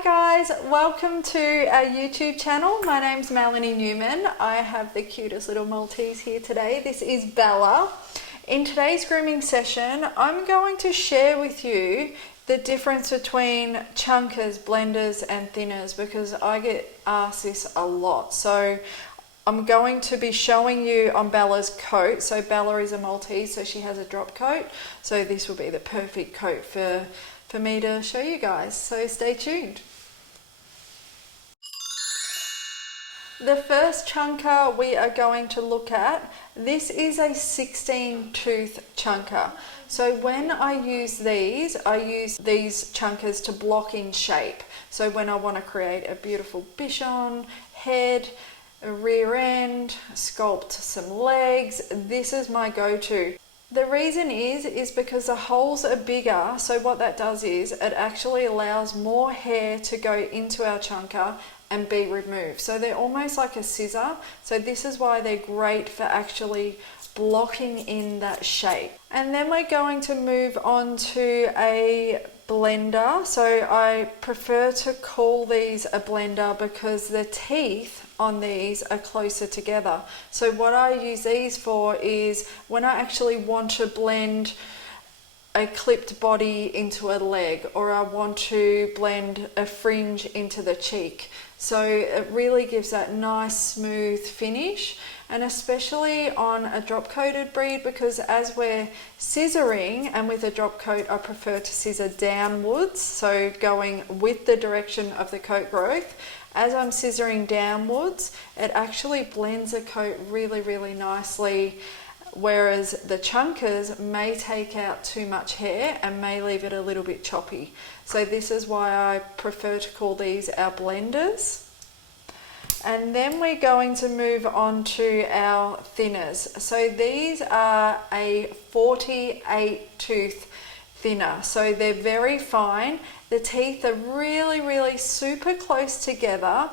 Hi guys, welcome to our YouTube channel. My name's Melanie Newman. I have the cutest little Maltese here today. This is Bella. In today's grooming session, I'm going to share with you the difference between chunkers, blenders and thinners because I get asked this a lot. So I'm going to be showing you on Bella's coat. So Bella is a Maltese, so she has a drop coat. So this will be the perfect coat for me to show you guys. So stay tuned. The first chunker we are going to look at, this is a 16 tooth chunker. So when I use these chunkers to block in shape. So when I want to create a beautiful bichon, head, a rear end, sculpt some legs, this is my go-to. The reason is because the holes are bigger, so what that does is it actually allows more hair to go into our chunker and be removed. So they're almost like a scissor, so this is why they're great for actually blocking in that shape. And then we're going to move on to a blender. So I prefer to call these a blender because the teeth on these are closer together. So what I use these for is when I actually want to blend a clipped body into a leg, or I want to blend a fringe into the cheek. So it really gives that nice smooth finish, and especially on a drop coated breed, because as we're scissoring, and with a drop coat I prefer to scissor downwards, so going with the direction of the coat growth. As I'm scissoring downwards, it actually blends the coat really, really nicely, whereas the chunkers may take out too much hair and may leave it a little bit choppy. So this is why I prefer to call these our blenders. And then we're going to move on to our thinners. So these are a 48 tooth thinner, so they're very fine. The teeth are really, really super close together.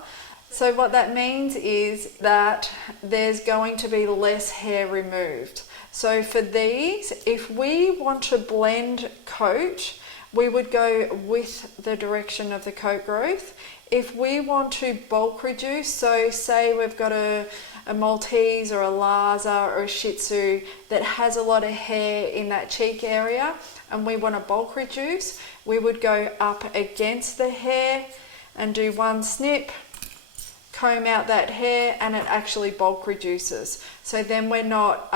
So what that means is that there's going to be less hair removed. So for these, if we want to blend coat, we would go with the direction of the coat growth. If we want to bulk reduce, so say we've got a Maltese or a Lhasa or a Shih Tzu that has a lot of hair in that cheek area and we want to bulk reduce, we would go up against the hair and do one snip, comb out that hair, and it actually bulk reduces. So then we're not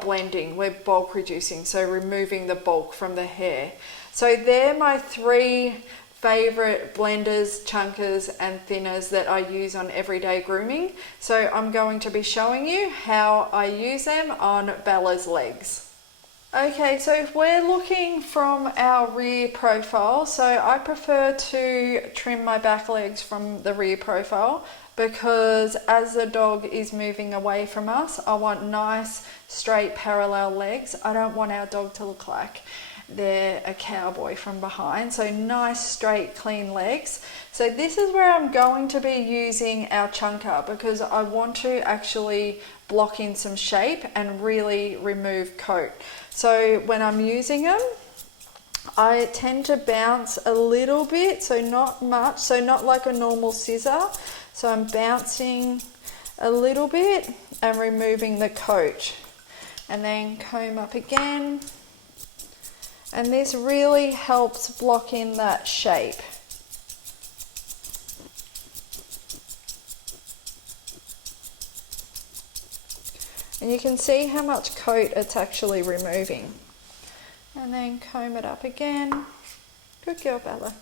blending, we're bulk reducing, so removing the bulk from the hair. So they're my three favorite blenders, chunkers and thinners that I use on everyday grooming. So I'm going to be showing you how I use them on Bella's legs. Okay, so if we're looking from our rear profile, so I prefer to trim my back legs from the rear profile because as the dog is moving away from us, I want nice, straight, parallel legs. I don't want our dog to look like they're a cowboy from behind. So nice, straight, clean legs. So this is where I'm going to be using our chunker because I want to actually block in some shape and really remove coat. So when I'm using them, I tend to bounce a little bit, so not much, so not like a normal scissor. So I'm bouncing a little bit and removing the coat, and then comb up again. And this really helps block in that shape. And you can see how much coat it's actually removing. And then comb it up again. Good girl, Bella.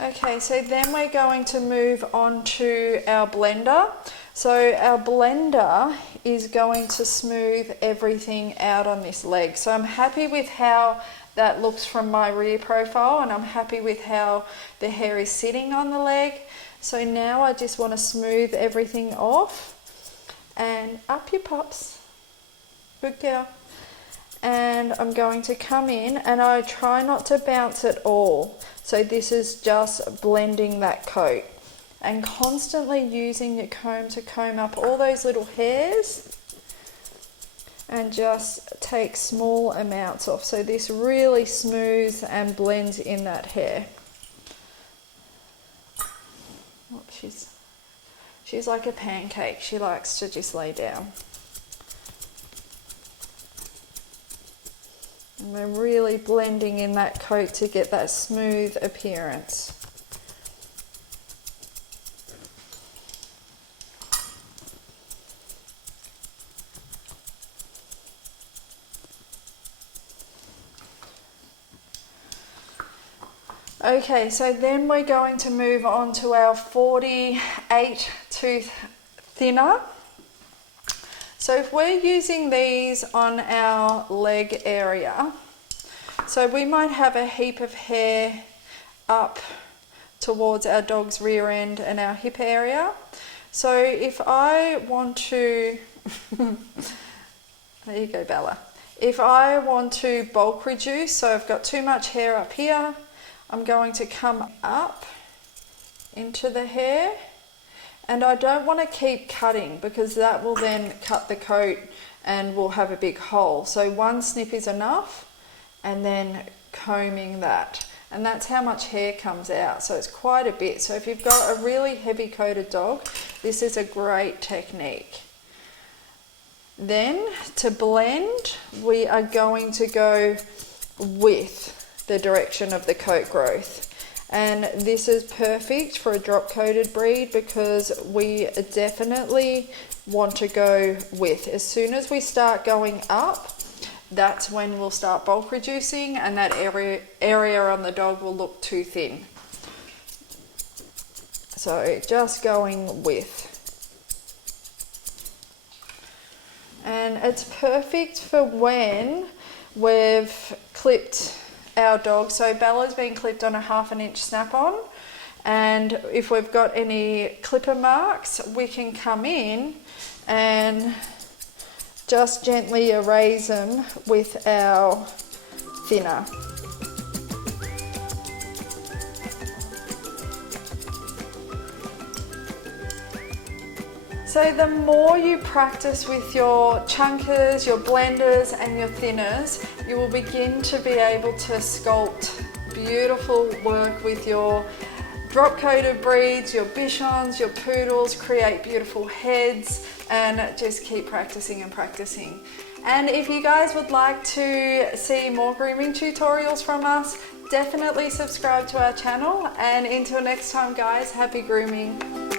Okay, so then we're going to move on to our blender. So our blender is going to smooth everything out on this leg. So I'm happy with how that looks from my rear profile, and I'm happy with how the hair is sitting on the leg. So now I just want to smooth everything off, and up your pops. Good girl. And I'm going to come in, and I try not to bounce at all. So this is just blending that coat. and constantly using your comb to comb up all those little hairs and just take small amounts off. So this really smooths and blends in that hair. Oh, she's like a pancake. She likes to just lay down. And we're really blending in that coat to get that smooth appearance. Okay, so then we're going to move on to our 48 tooth thinner. So if we're using these on our leg area, so we might have a heap of hair up towards our dog's rear end and our hip area. So if I want to, there you go, Bella. If I want to bulk reduce, so I've got too much hair up here, I'm going to come up into the hair, and I don't want to keep cutting because that will then cut the coat and we'll have a big hole. So one snip is enough, and then combing that. And that's how much hair comes out. So it's quite a bit. So if you've got a really heavy coated dog, this is a great technique. Then to blend, we are going to go with the direction of the coat growth, and this is perfect for a drop coated breed because we definitely want to go with. As soon as we start going up, that's when we'll start bulk reducing, and that area on the dog will look too thin. So just going with. And it's perfect for when we've clipped our dog. So Bella's been clipped on a 1/2 inch snap-on, and if we've got any clipper marks, we can come in and just gently erase them with our thinner. So the more you practice with your chunkers, your blenders and your thinners, you will begin to be able to sculpt beautiful work with your drop coated breeds, your bichons, your poodles, create beautiful heads, and just keep practicing and practicing. And if you guys would like to see more grooming tutorials from us, definitely subscribe to our channel, and until next time guys, happy grooming.